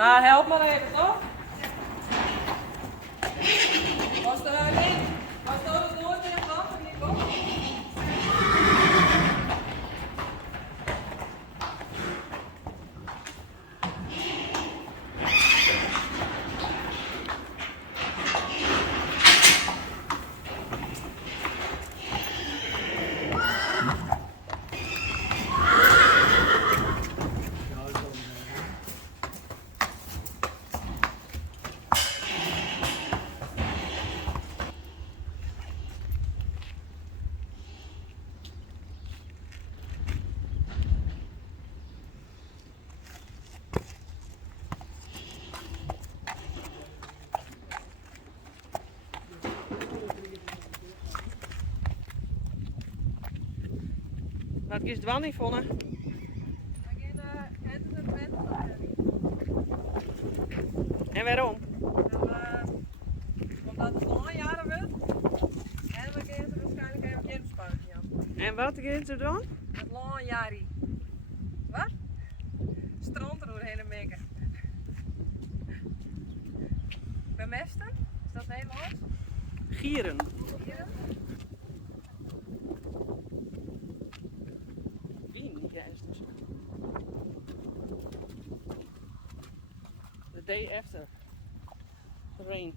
Nou, help maar even, toch? Was er alleen? Was er het nooit in water, Nico? Wat is het wel niet vonden? En waarom? Omdat het al jaren wordt. En we gaan er waarschijnlijk even kermspuiten, ja. En wat gaan ze doen? Het lang jari. Wat? Strand er doorheen en mekken. Bemesten? Is dat Nederlands? Gieren. Gieren? Wien, die geesters. The day after. The rain.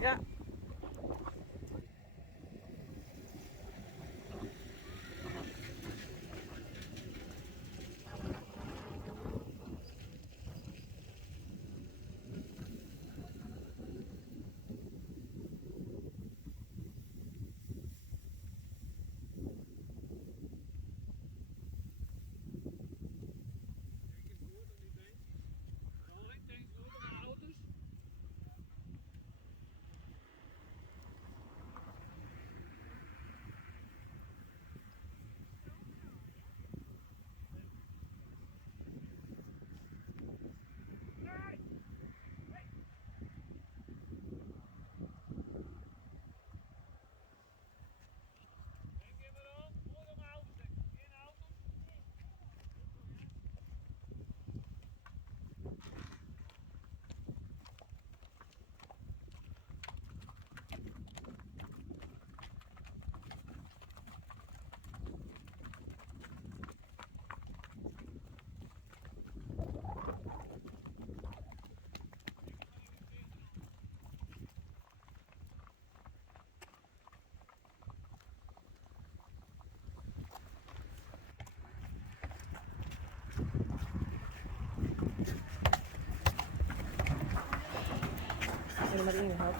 Ja. Maar ingehaald.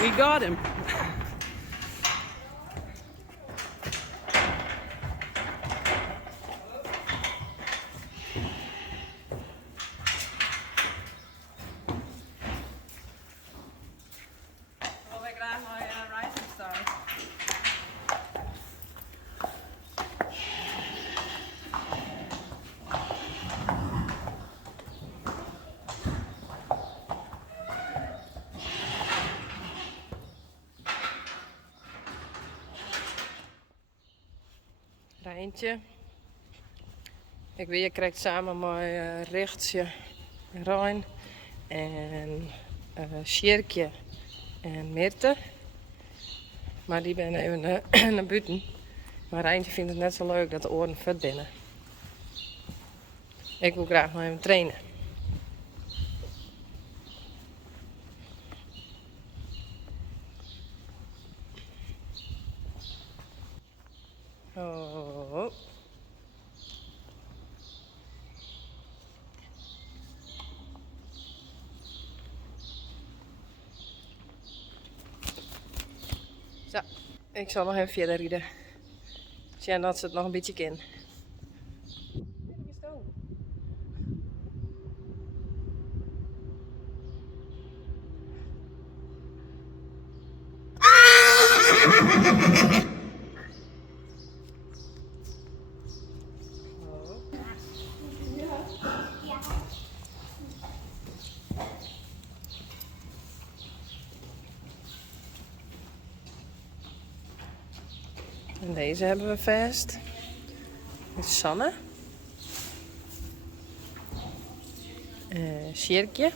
We got him. Rijntje. Ik weet, je krijgt samen met Richtje, Rijn en Sjerkje En Mirte. Maar die ben even naar buiten. Maar Rijntje vindt het net zo leuk dat de oren vet binnen. Ik wil graag nog even trainen. Oh. Zo, ik zal nog even verder rijden. Zie dat ze het nog een beetje kan. En deze hebben we vast. Dit is Sanne. Sjerkje.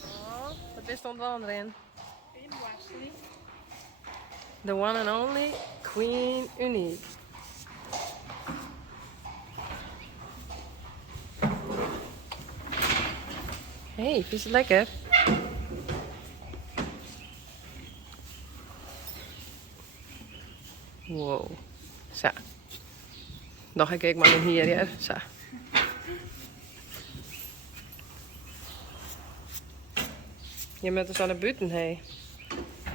Oh, wat is er onder in? The one and only Queen Unique. Hey, vind je het lekker? Wow. Zo. Nog een keer maar naar hier, ja. Zo. Je moet dus aan de buiten, hé.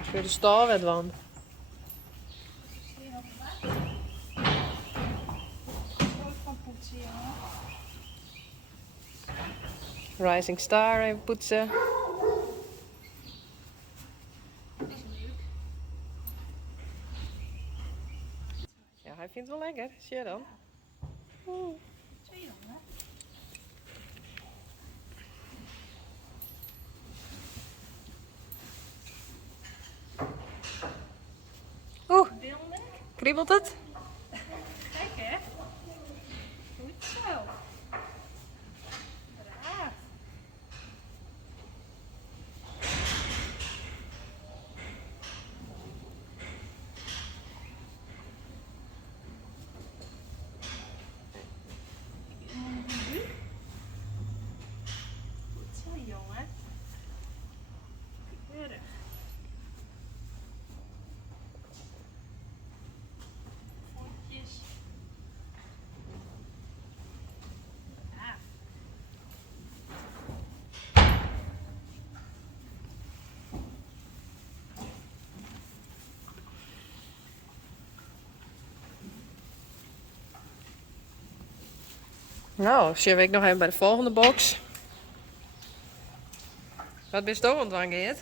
Voor de stalwet van. Rising Star even poetsen. Ja, hij vindt het wel lekker. Zie je dan? Oeh, kriebelt het? Kijk hè. Goed zo. Braaf. Goed zo jongen. Keurig. Voetjes. Braaf. Nou, zie ik nog even bij de volgende box. Wat ben je toch ontvangen, Geert?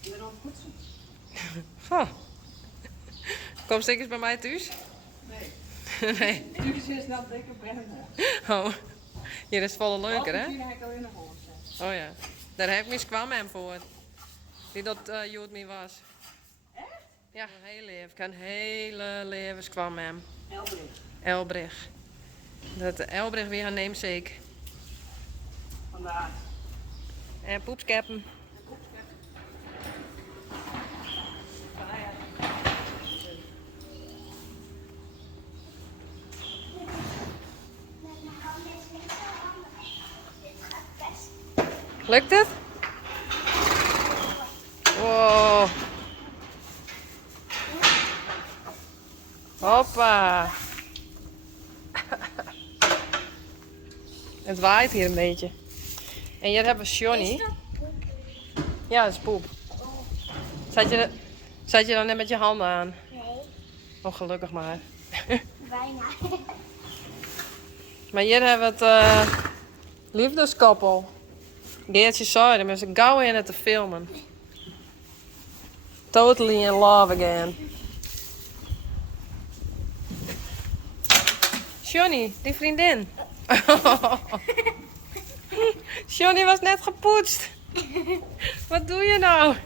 Ik ben aan het poetsen. Oh. Kom zeker eens bij mij thuis? Nee. Nee. Nu is het nou dikke brennen. Oh, hier is het volle leuker, hè? Misschien heb ik al in de hoorn. Oh ja. Daar heb ik mis kwam hem voor. Die dat Jood me was. Echt? Ja, een hele leven. Ik een hele levens kwam hem. Elbrecht. Elbrecht. Dat Elbrecht weer een namesake. Vandaag. En poepskappen. Lukt het? Wow. Hoppa. Het waait hier een beetje. En hier hebben we Johnny. Ja, dat is poep. Zat je dan net met je handen aan? Nee, Oh, gelukkig maar. bijna. Maar hier hebben we het liefdeskoppel. Geertje Zuiden met zijn gauw in het te filmen. Totally in love again. Johnny, die vriendin. Johnny was net gepoetst. Wat doe je nou?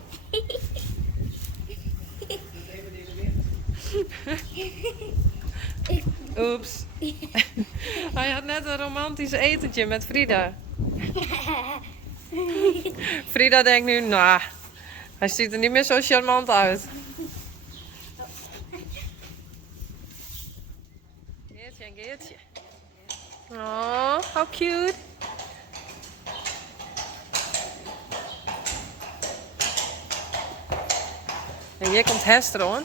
Oeps. Hij had net een romantisch etentje met Frida. Frida denkt nu, nou, hij ziet er niet meer zo charmant uit. Geertje en Geertje. Oh, how cute. En hier komt Hester hoor.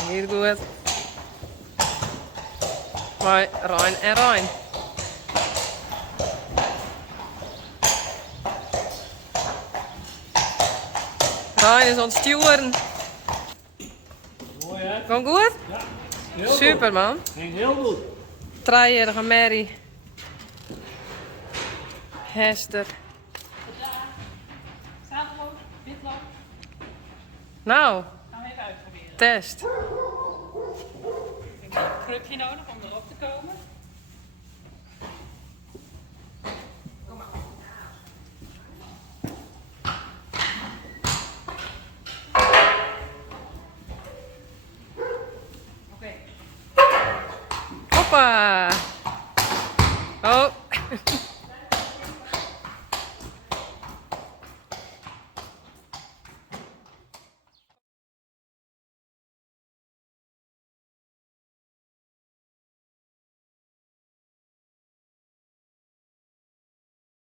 Heel goed. Mooi, Rijn en Rijn. Rijn is aan het sturen. Mooi hè? Komt goed? Ja, heel Super man. goed. Ging heel goed. Driejarige Mary. Hester. Staat gewoon, witloop. Nou, Gaan we even uitproberen. test. Ik heb een krukje nodig om erop te komen. Oké. Hoppa. Oh.